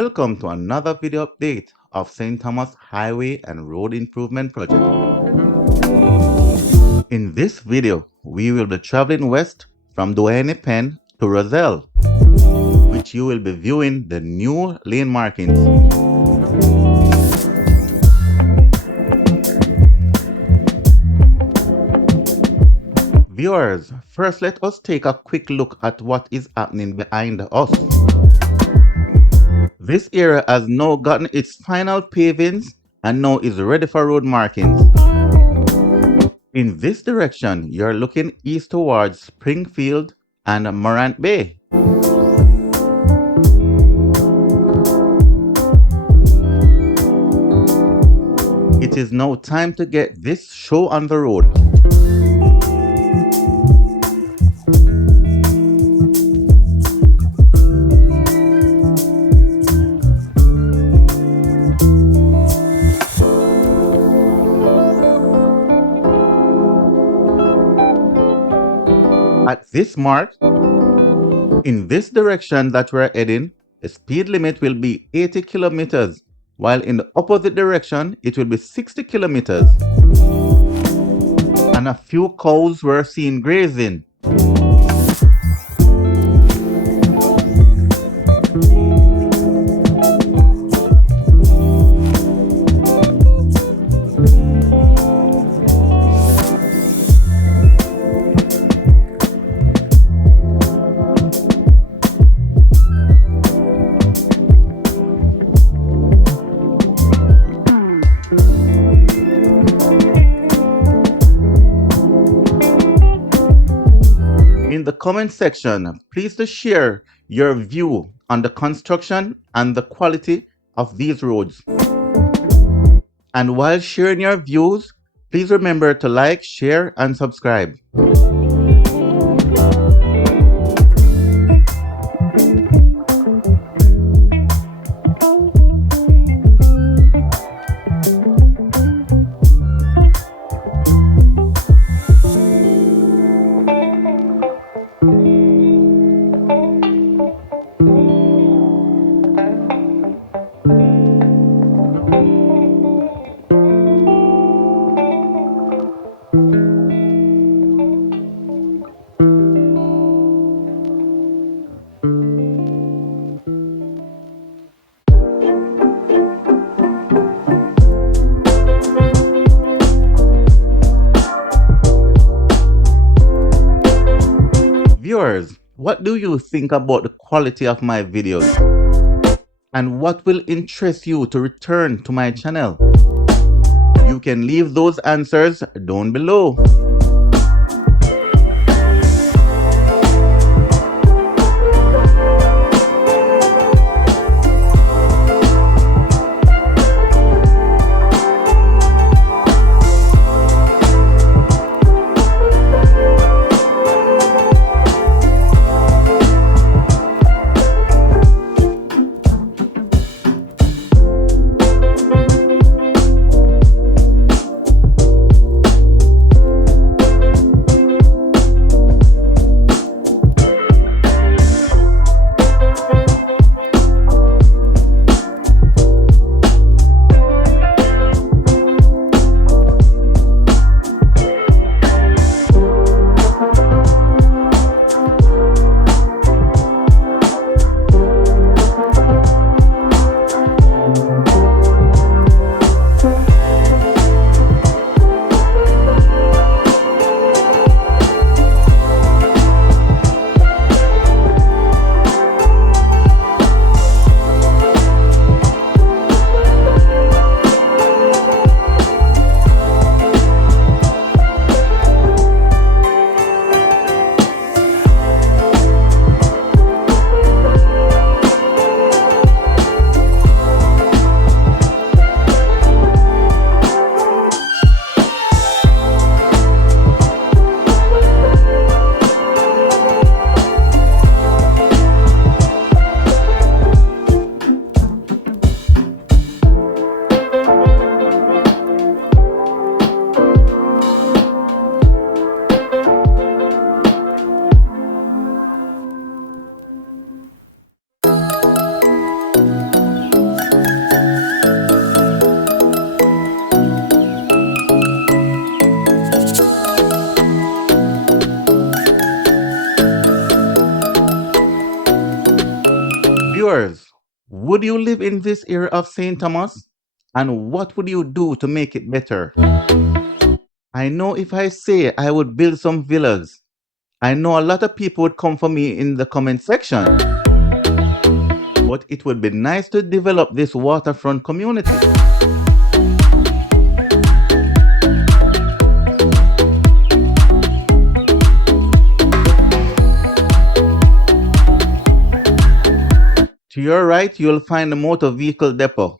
Welcome to another video update of St. Thomas Highway and Road Improvement Project. In this video, we will be traveling west from Duhaney Pen to Roselle, which you will be viewing the new lane markings. Viewers, first let us take a quick look at what is happening behind us. This area has now gotten its final pavings and now is ready for road markings. In this direction, you're looking east towards Springfield and Morant Bay. It is now time to get this show on the road. At this mark, in this direction that we're heading, the speed limit will be 80 kilometers, while in the opposite direction, it will be 60 kilometers. And a few cows were seen grazing. In the comment section, please to share your view on the construction and the quality of these roads. And while sharing your views, please remember to like, share, and subscribe. Viewers, what do you think about the quality of my videos? And what will interest you to return to my channel? You can leave those answers down below. Would you live in this area of St. Thomas? And what would you do to make it better? I know if I say I would build some villas, I know a lot of people would come for me in the comment section. But it would be nice to develop this waterfront community. To your right, you'll find the motor vehicle depot.